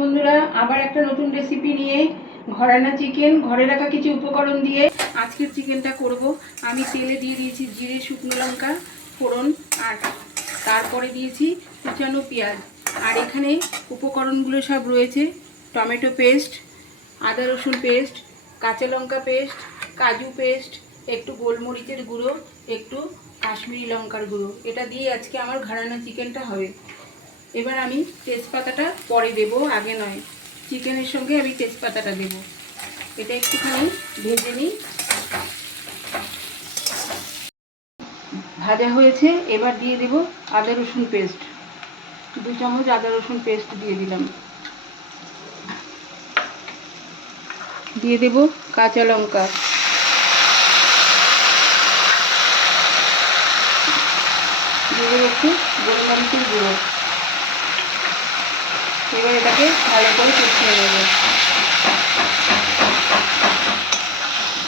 বন্ধুরা, আবার একটা নতুন রেসিপি নিয়ে ঘরানা চিকেন ঘরে রাখা কিছু উপকরণ দিয়ে আজকের চিকেনটা করব। আমি তেলে দিয়ে দিয়েছি জিরে, শুকনো লঙ্কা ফোড়ন, আর তারপরে দিয়েছি কুচানো পেঁয়াজ। আর এখানে উপকরণগুলো সব রয়েছে: টমেটো পেস্ট, আদা রসুন পেস্ট, কাঁচা লঙ্কা পেস্ট, কাজু পেস্ট, একটু গোলমরিচের গুঁড়ো, একটু কাশ্মীরি লঙ্কার গুঁড়ো। এটা দিয়ে আজকে আমার ঘরানা চিকেনটা হবে। এবার আমি তেজপাতাটা পরে দেব, আগে নয়। চিকেনের সঙ্গে আমি তেজপাতাটা দেব। এটা একটুখানি ভেজে নিই। ভাজা হয়েছে, এবার দিয়ে দেব আদা রসুন পেস্ট। 2 চামচ আদা রসুন পেস্ট দিয়ে দিলাম। দিয়ে দেব কাঁচা লঙ্কা, দিয়ে দেবো একটু গোলমরিচের গুঁড়ো। এবার এটাকে ভালো করে কষিয়ে নেব।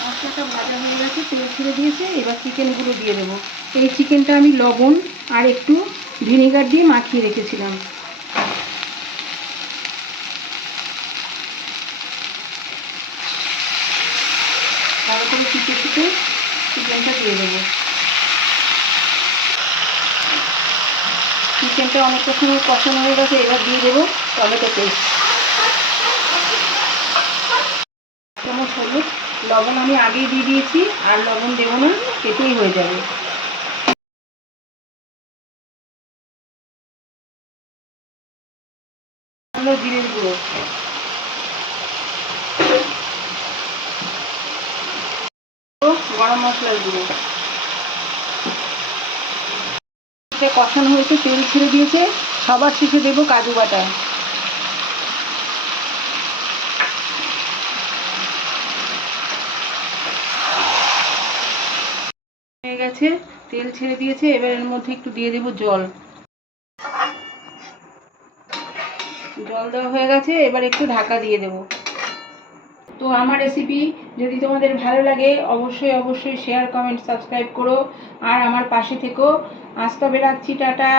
মশলাটা ভাজা হয়ে গেছে, তেল ছেড়ে দিয়েছে। এবার চিকেনগুলো দিয়ে দেবো। এই চিকেনটা আমি লবণ আর একটু ভিনেগার দিয়ে মাখিয়ে রেখেছিলাম। ভালো করে চিপে চিকেনটা দিয়ে দেবো। চিকেনটা অনেকটা সময় কষানো হয়ে গেছে। এবার দিয়ে দেবো টমেটো পেস্ট। চামচ হলুদ, লবণ আমি আগেই দিয়ে দিয়েছি, আর লবণ দেবো না, এতেই হয়ে যাবে। জিরের গুঁড়ো, গরম মশলার গুঁড়ো। কষানো হয়েছে, তেল ছেড়ে দিয়েছে। সবার শেষে দেবো কাজু বাটা। হয়ে গেছে, তেল ছেড়ে দিয়েছে। এবার এর মধ্যে একটু দিয়ে দেবো জল। জল দেওয়া হয়ে গেছে, এবার একটু ঢাকা দিয়ে দেবো। তো আমার রেসিপি যদি তোমাদের ভালো লাগে, অবশ্যই শেয়ার, কমেন্ট, সাবস্ক্রাইব করো। আর আমার পাশে থেকো। আজ তবে রাখছি, টাটা।